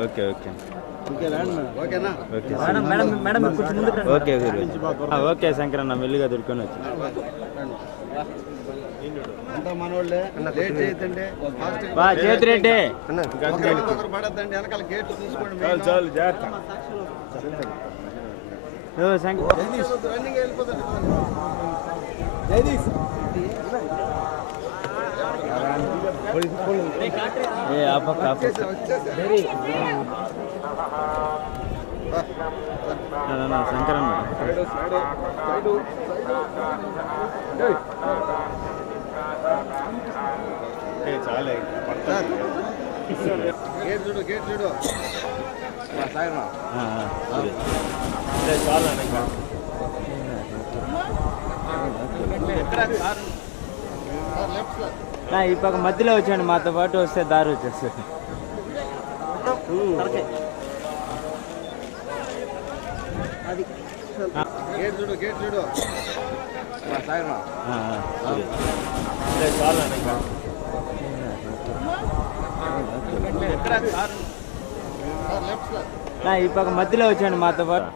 okay okay okay okay శంకరన్న మెల్లిగా దొరుకుని వచ్చి చేతిరెడ్డి చాలు జాగ్రత్త శంకరన్న చాలే గేట్ చూడు ఈ పక్క మధ్యలో వచ్చాడు మాతో పాటు వస్తే దారి వచ్చేస్తుంది గేట్ చూడు ఈ పక్క మధ్యలో వచ్చాడు మాతో పాటు